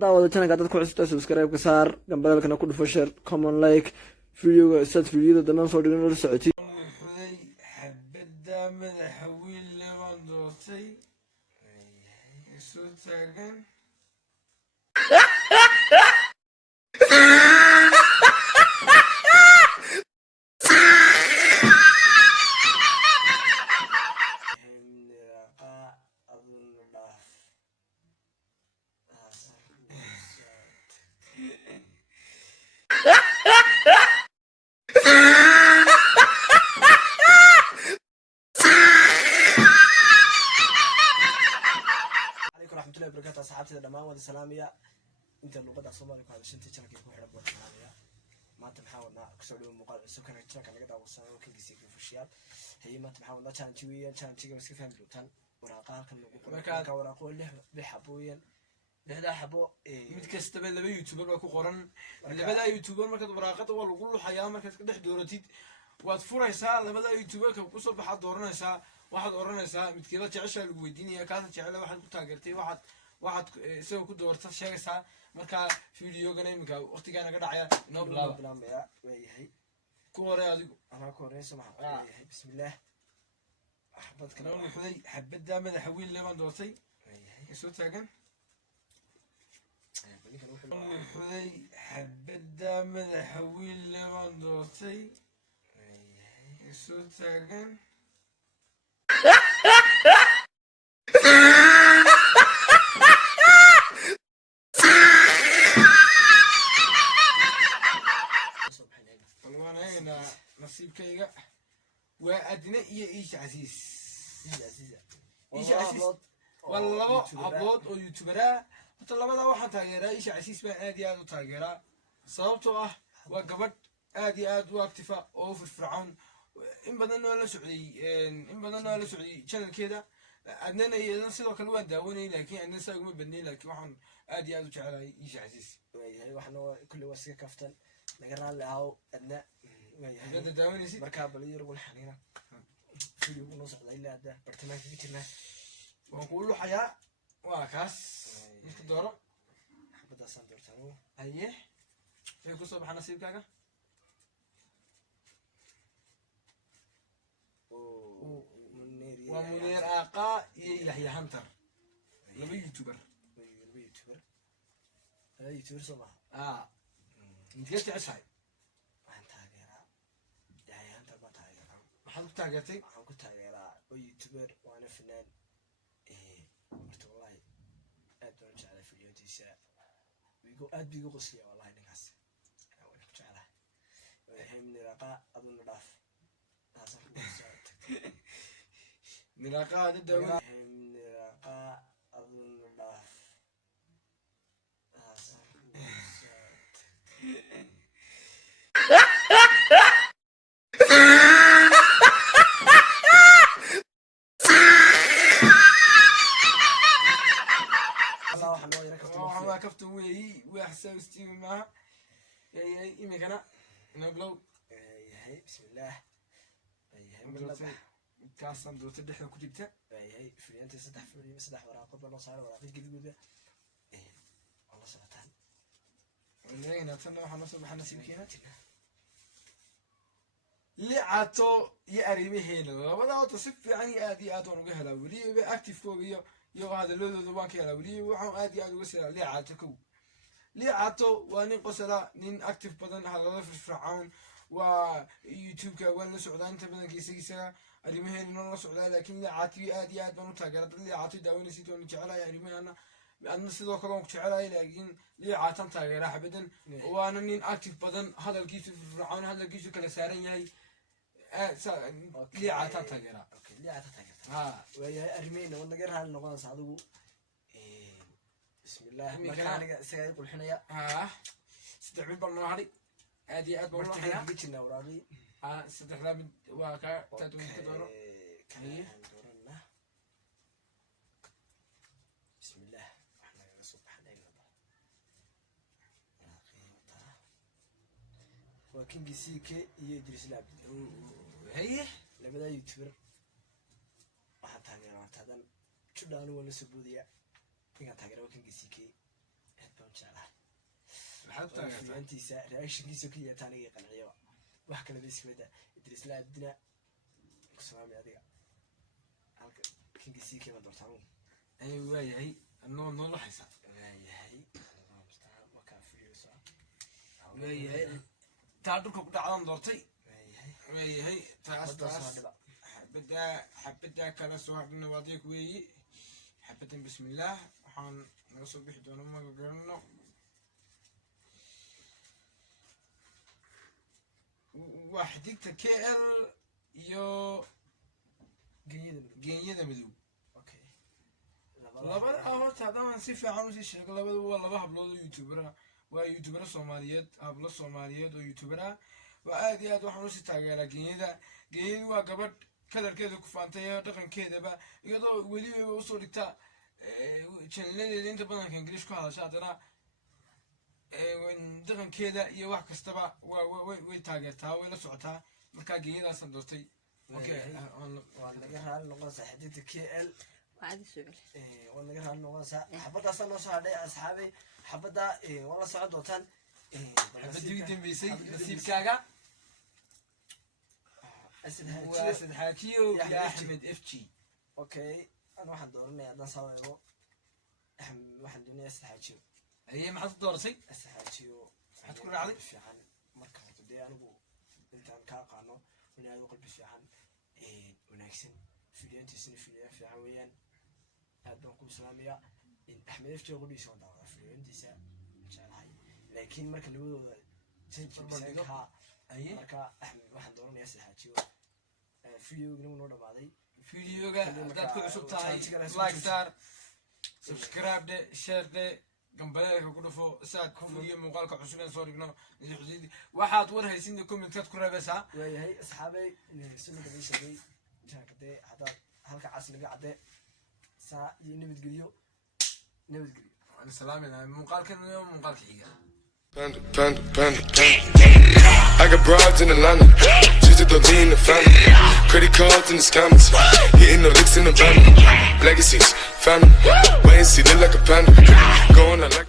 daawada channelka dadku cusubta subscribe ka saar gambalelkana ku dhufo share comment like videoga sad videoda dhammaan soo dhigno la socotay xabada madaxa wiil laba doortay isu taagan بركاته أصحابتي دمان ودا سلامية أنت اللغة الصومالية كهذا شنت شنك يكون حرب وسلامية ما تمحاولنا كسروا مقال سكان شنك أنا قد أوصل وكل جسيك في الشياب هي ما تمحاولنا كان شوية كان شيء بس كيف بلوتان وراقها كنا وراقول له بحبويا لهذا حبو متكستب اللي بيوتيوبر وكو قرن اللي بدأ يوتيوبر ما كتب وراقته ولا كله حياة ما كتب دورتي واتفرج اللي بدأ يوتيوبر كوصل بحد دورنا ساعة واحد أورانيسا متكيلة تعيشها الويدينية كانت تعيشها واحد كتاجرتي واحد سوى كده ورثة شيء سا مركا فيديو جاني مكا وقت كان قاعد عيا بلا يا ويهي كوريا ديكو أنا كوريا سمع بسم الله أحبط كلام الحدي حبيت دائما أحويل لما دوتي يسوي تاجن الحدي حبيت دائما أحويل لما دوتي يسوي تاجن وانا نصيب كيغا وادنا ايش عزيز ايش عزيز والله ابلود او يوتيوبرا حتى لبدا waxaan taageeraa ايش عزيز baan aad iyo aad u taageeraa sababtoo ah waa gabadh aad iyo aad u active oo firfircoon in badan oo la socday channelkeeda adnana iyadana sidoo kale waan daawanay laakiin adnana saa uma badnay laakiin waxaan aad iyo aad u jecelahay iisha casiis weeyahay waxna kulli wasiga kaftan laga raali ahaw adna weeyahay hadda daawanaysid marka bal yar wal xaniina video ku noo socday ilaa hadda bartamaanka ka jirnaa waan ku luxayaa waa kaas inta dooro xabadaasan doortano aye ee ku soo baxay nasiibkaaga ومنير آقا يحيى هانتر لبي يوتيوبر هذا يوتيوبر صباح انت قلت عش هاي waxaan taageeraa يحيى هانتر ma taageeraa maxaad ku taageertay waxaan ku taageeraa oo youtuber waana fanaan horta wallahi aad baan jeclahay fiidiyoodiisa aad bigu qosliya wallahi ninkaas waan ku jeclahay waxay Munir Aaqa aduna dhaaf نلاقاها نداوي نلاقاها أظن ضعف الله كفتو وي وحساب ستيف معها يا إيمي كنا نبلو يا بسم الله كاسان دوت الدحين كجبتها هي في أنت صدح وراقة ولا صار وراقة جديدة والله سبحان الله نتمنى وحنصل بحنسيب كينا اللي عاتو يقريبي هنا ولا تصف يعني آدي آدون وجهلا ولي بأكتيف كوجيو يو هذا اللود دوبانك يلا ولي وحوم آدي آدو وسلا اللي عاتكو اللي عاتو وانين قصلا نين أكتيف بدن هذا في فرعون ويوتيوب كأول سعودان أنت بدن كيسة أريمه إنه سعودان لكن عاتي آدي آد بنو تاجرت اللي عاتي داوني سيتون جعله يعني ما أنا سيدو كلام جعله لكن اللي عاتن تاجره حبدن وأنا نين أكتيف بدن هذا الكيس في فرعون هذا الكيس كلا سعرين يعني اللي عاتن تاجره أوكي اللي عاتن تاجره ويا أريمه ولا غير هالنقطة صعدوا بسم الله مكانك سيقول حنايا استعمل بالنهاري هذه أدبر مرتين بيتنا وراقي استدخل من واقع تدوين كدورة دورنا بسم الله احنا سبحان الله وكينج سيكي يدرس لعب هي لبدا يوتيوبر waxaan taageeraa tadan judaan wala subuudiya inga taageero كينج سيكي maxaad taageertaa fiicantiisa reactionkiisa ku yeeta aniga qanciyaba wax kale bismada idris la abdina ku salaamay adiga halka kingisi kema dortaan ay waayahay noo la haysa waayahay marka fiirso waayahay taa dhulka ku dhacdan doortay waayahay taas xabada kala soo hadhna waadiga ku weeyi xabadan bismillaah waxaan naga soo bixi doonaa magagarano waxdigta KL iyo genyada madow okay labada horta haddaan si fiican usii sheego labadu waa laba hablood oo youtubera waa youtubera Soomaaliyeed hablo Soomaaliyeed oo youtubera waa aad iyo aad waxaan usii taageeraa genyadu waa gabadh kalarkeeda ku faantay dhaqankeedaba iyadoo weliba usoo dhigta channeladeeda inta badanka English ku hadasha haddana dhaqankeeda iyo wax kastaba way taageertaa way la socotaa markaa genyadaasaan doortay waa laga raali noqonaysaa xididka KL وعادي سؤال waa laga raali noqonaysaa xabadaasaan noo soo hadhay asxaabay xabada waa la socon doontaan xabadii dambeysay nasiibkaaga واسد حاكيو يا أحمد FG اوكي انا واحد دورنا هذا صاوبو واحد دنيا استحاجيو هي ما حد دورسي استحاجيو حتكون عادي fiican marka hada de anigu intaan ka qaano inaan qalbi fiican wanaagsan fiidiyantiisna fiican weeyaan aad baan ku islaamiya in Ahmed FG ugu dhiso daawa fiidiyantiisa jecelahay laakiin marka labadooda jinjin ka أيه مركا أحمد واحد دورنا يستحاجيو فيديو جنو نور بعدي فيديو جا دات كل شو تاعي لايك ستار سبسكرايب ده شير ده جنبالك كله فوق ساعد فيديو مقالك عشرين صور جنو الحزين واحد ورا هيسين كومنتات كره بس ها وهي أصحابي السنة قبل شوي جاك ده هذا هلك عسل قاعد ساعة نبت قليو أنا سلام أنا مقالك اليوم مقالك حقيقة Panda. I got broads in Atlanta, just to the lean the family. Credit cards in the scammers, hitting the licks in the van. Legacies, family, wait and see, look like a panda. Going out like